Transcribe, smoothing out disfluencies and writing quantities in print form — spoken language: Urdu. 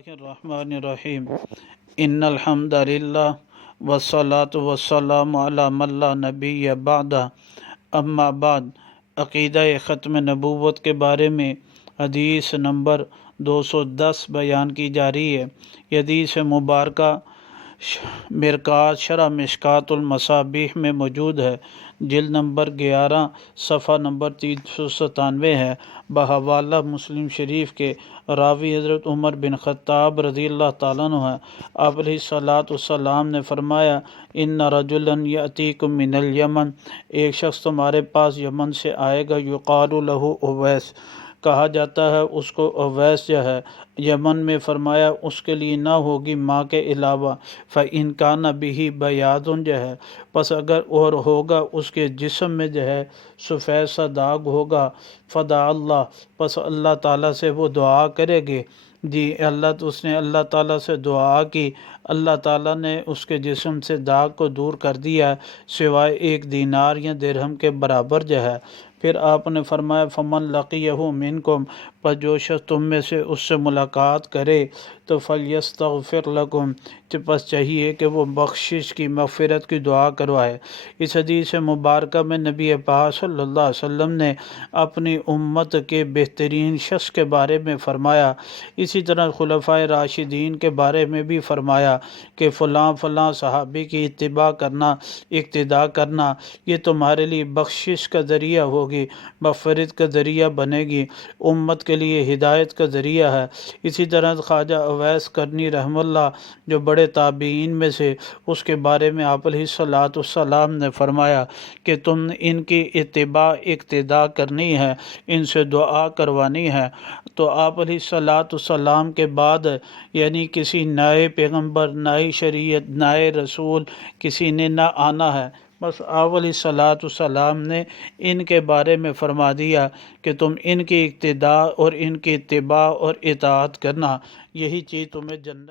الرحمن الرحیم ان الحمد للہ والصلاة والسلام علی من لا نبی بعدہ اما بعد عقیدہ ختم نبوت کے بارے میں حدیث نمبر 210 بیان کی جا رہی ہے۔ یہ حدیث مبارکہ مرکات شرح مشکات المصابیح میں موجود ہے، جلد نمبر 11 صفحہ نمبر 397 ہے، بحوالہ مسلم شریف کے۔ راوی حضرت عمر بن خطاب رضی اللہ تعالیٰ عنہ ہے۔ آپ علیہ الصلاۃ والسلام نے فرمایا ان رجلا یأتیکم من الیمن، ایک شخص تمہارے پاس یمن سے آئے گا، یقال لہ اویس، کہا جاتا ہے اس کو اویس جو ہے۔ یمن میں فرمایا اس کے لیے نہ ہوگی ماں کے علاوہ، فإن کان بہ بیاض جو ہے، پس اگر اور ہوگا اس کے جسم میں جو ہے سفید سا داغ ہوگا، فدعا اللہ، پس اللہ تعالیٰ سے وہ دعا کرے گی۔ جی اس نے اللہ تعالیٰ سے دعا کی، اللہ تعالیٰ نے اس کے جسم سے داغ کو دور کر دیا، سوائے 1 دینار یا درہم کے برابر جو ہے۔ پھر آپ نے فرمایا فمن لقیہ منکم، پر جو شخص تم میں سے اس سے ملاقات کرے تو فلیستغفر لکم، پس چاہیے کہ وہ بخشش کی مغفرت کی دعا کروائے۔ اس حدیث مبارکہ میں نبی پاک صلی اللہ علیہ وسلم نے اپنی امت کے بہترین شخص کے بارے میں فرمایا، اسی طرح خلفائے راشدین کے بارے میں بھی فرمایا کہ فلاں فلاں صحابی کی اتباع کرنا، اقتداء کرنا، یہ تمہارے لیے بخشش کا ذریعہ ہوگی، مغفرت کا ذریعہ بنے گی، امت کے لیے ہدایت کا ذریعہ ہے۔ اسی طرح خواجہ اویس کرنی رحمہ اللہ جو بڑے تابعین میں سے، اس کے بارے میں آپ علیہ الصلاۃ والسلام نے فرمایا کہ تم ان کی اتباع اقتداء کرنی ہے، ان سے دعا کروانی ہے۔ تو آپ علیہ الصلاۃ والسلام کے بعد یعنی کسی نئے پیغمبر، نئی شریعت، نئے رسول کسی نے نہ آنا ہے، بس آپ علیہ الصلاۃ والسلام نے ان کے بارے میں فرما دیا کہ تم ان کی اقتداء اور ان کی اتباع اور اطاعت کرنا، یہی چیز تمہیں جنت